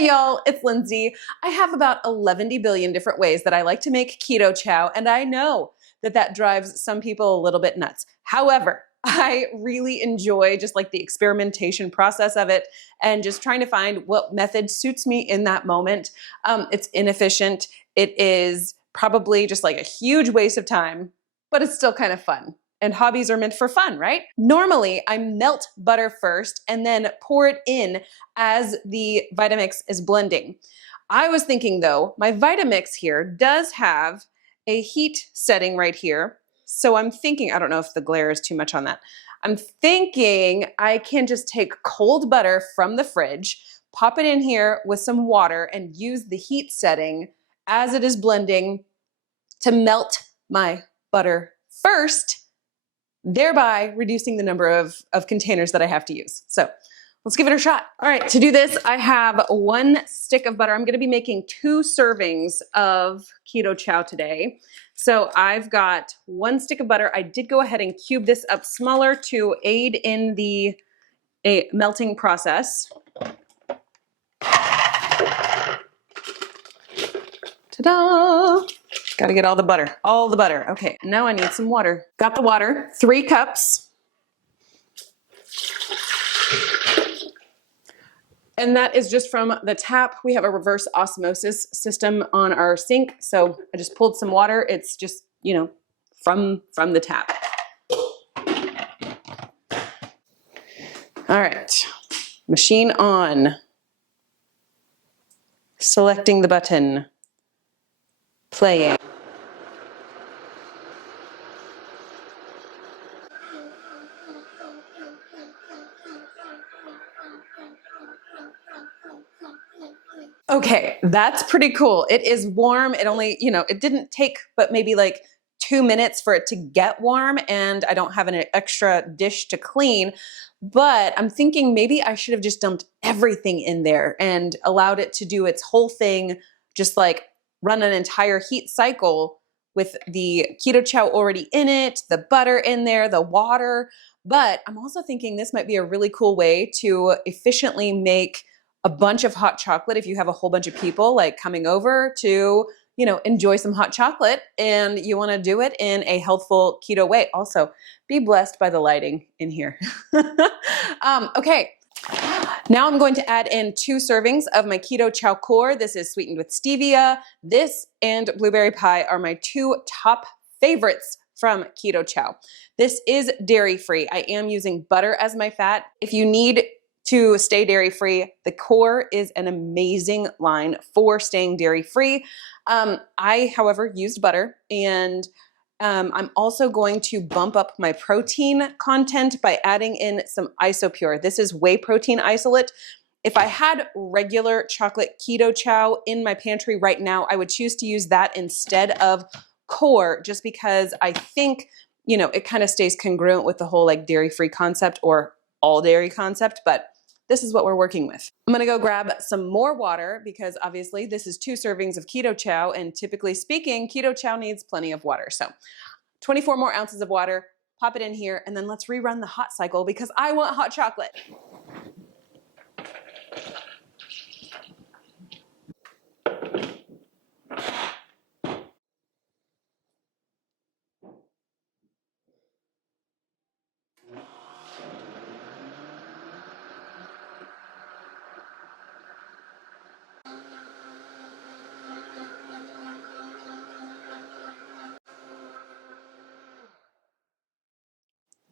Hey y'all, it's Lindsey. I have about 11 billion different ways that I like to make keto chow, and I know that that drives some people a little bit nuts. However, I really enjoy just like the experimentation process of it and just trying to find what method suits me in that moment. It's inefficient. It is probably just like a huge waste of time, but it's still kind of fun. And hobbies are meant for fun, right? Normally, I melt butter first and then pour it in as the Vitamix is blending. I was thinking though, my Vitamix here does have a heat setting right here. So I'm thinking, I don't know if the glare is too much on that. I'm thinking I can just take cold butter from the fridge, pop it in here with some water and use the heat setting as it is blending to melt my butter first, thereby reducing the number of containers that I have to use. So let's give it a shot. All right, to do this, I have 1 stick of butter. I'm gonna be making 2 servings of keto chow today. So I've got 1 stick of butter. I did go ahead and cube this up smaller to aid in the melting process. Ta-da! Gotta get all the butter, Okay, now I need some water. Got the water, 3 cups. And that is just from the tap. We have a reverse osmosis system on our sink. So I just pulled some water. It's just, you know, from the tap. All right, machine on. Selecting the button, playing. Okay, that's pretty cool. It is warm. It only, it didn't take but maybe like 2 minutes for it to get warm, and I don't have an extra dish to clean. But I'm thinking maybe I should have just dumped everything in there and allowed it to do its whole thing, just like run an entire heat cycle with the keto chow already in it, the butter in there, the water. But I'm also thinking this might be a really cool way to efficiently make a bunch of hot chocolate if you have a whole bunch of people like coming over to, enjoy some hot chocolate and you want to do it in a healthful keto way. Also, be blessed by the lighting in here. Okay. Now I'm going to add in 2 servings of my keto chow core. This is sweetened with stevia. This and blueberry pie are my 2 top favorites from keto chow. This is dairy-free. I am using butter as my fat. If you need to stay dairy-free, the core is an amazing line for staying dairy-free. I, however, used butter, and I'm also going to bump up my protein content by adding in some Isopure. This is whey protein isolate. If I had regular chocolate keto chow in my pantry right now, I would choose to use that instead of core, just because I think, it kind of stays congruent with the whole like dairy-free concept or all dairy concept, but this is what we're working with. I'm gonna go grab some more water because obviously this is 2 servings of keto chow, and typically speaking, keto chow needs plenty of water. So 24 more ounces of water, pop it in here, and then let's rerun the hot cycle because I want hot chocolate.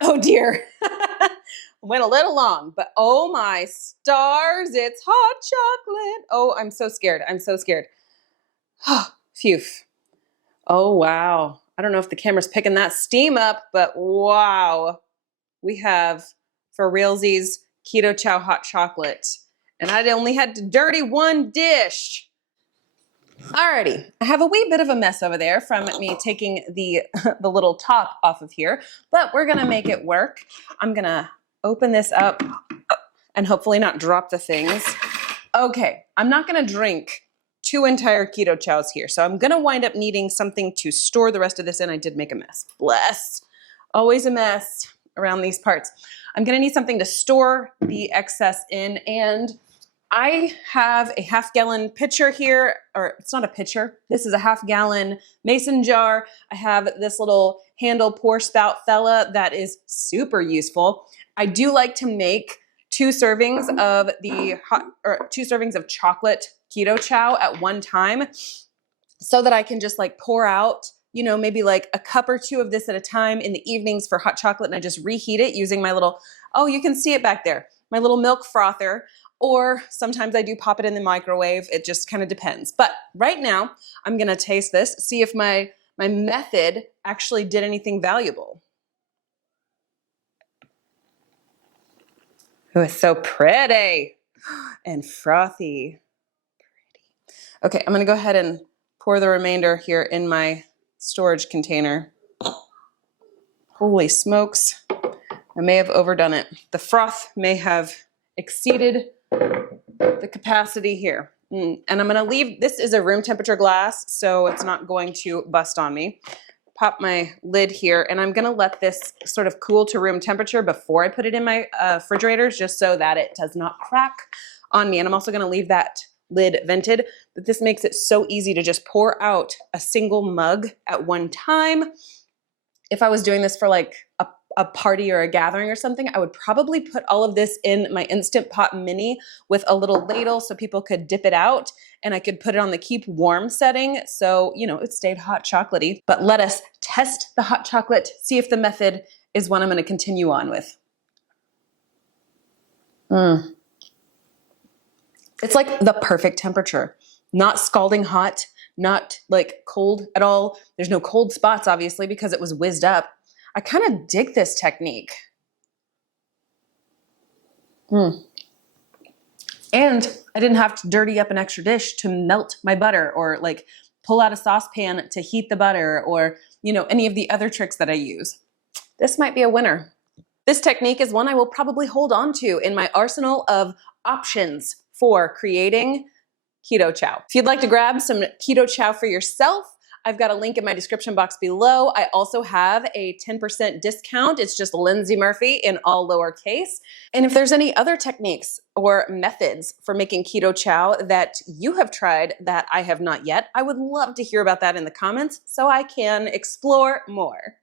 Oh dear. Went a little long, but oh my stars, it's hot chocolate. Oh, I'm so scared. Phew. Oh, wow. I don't know if the camera's picking that steam up, but wow. We have, for realsies, keto chow hot chocolate. And I only had to dirty 1 dish. Alrighty, I have a wee bit of a mess over there from me taking the little top off of here, but we're gonna make it work. I'm gonna open this up and hopefully not drop the things. Okay, I'm not gonna drink 2 entire keto chows here, so I'm gonna wind up needing something to store the rest of this in. I did make a mess. Bless. Always a mess around these parts. I'm gonna need something to store the excess in, and I have a half-gallon pitcher here, or it's not a pitcher. This is a half-gallon mason jar. I have this little handle pour spout fella that is super useful. I do like to make 2 servings of two servings of chocolate keto chow at one time, so that I can just like pour out, you know, maybe like a cup or 2 of this at a time in the evenings for hot chocolate, and I just reheat it using my little, oh, you can see it back there, my little milk frother. Or sometimes I do pop it in the microwave. It just kind of depends. But right now, I'm going to taste this, see if my method actually did anything valuable. Oh, it's so pretty and frothy. Okay, I'm going to go ahead and pour the remainder here in my storage container. Holy smokes. I may have overdone it. The froth may have exceeded the capacity here. And I'm going to leave, this is a room temperature glass, so it's not going to bust on me. Pop my lid here, and I'm going to let this sort of cool to room temperature before I put it in my refrigerator, just so that it does not crack on me. And I'm also going to leave that lid vented, but this makes it so easy to just pour out a single mug at one time. If I was doing this for like a party or a gathering or something, I would probably put all of this in my Instant Pot Mini with a little ladle so people could dip it out, and I could put it on the keep warm setting so, you know, it stayed hot chocolatey. But let us test the hot chocolate, see if the method is one I'm going to continue on with. It's like the perfect temperature, not scalding hot, not like cold at all. There's no cold spots, obviously, because it was whizzed up. I kind of dig this technique. And I didn't have to dirty up an extra dish to melt my butter, or like pull out a saucepan to heat the butter, or, you know, any of the other tricks that I use. This might be a winner. This technique is one I will probably hold on to in my arsenal of options for creating keto chow. If you'd like to grab some keto chow for yourself, I've got a link in my description box below. I also have a 10% discount. It's just Lindsey Murphy in all lowercase. And if there's any other techniques or methods for making keto chow that you have tried that I have not yet, I would love to hear about that in the comments so I can explore more.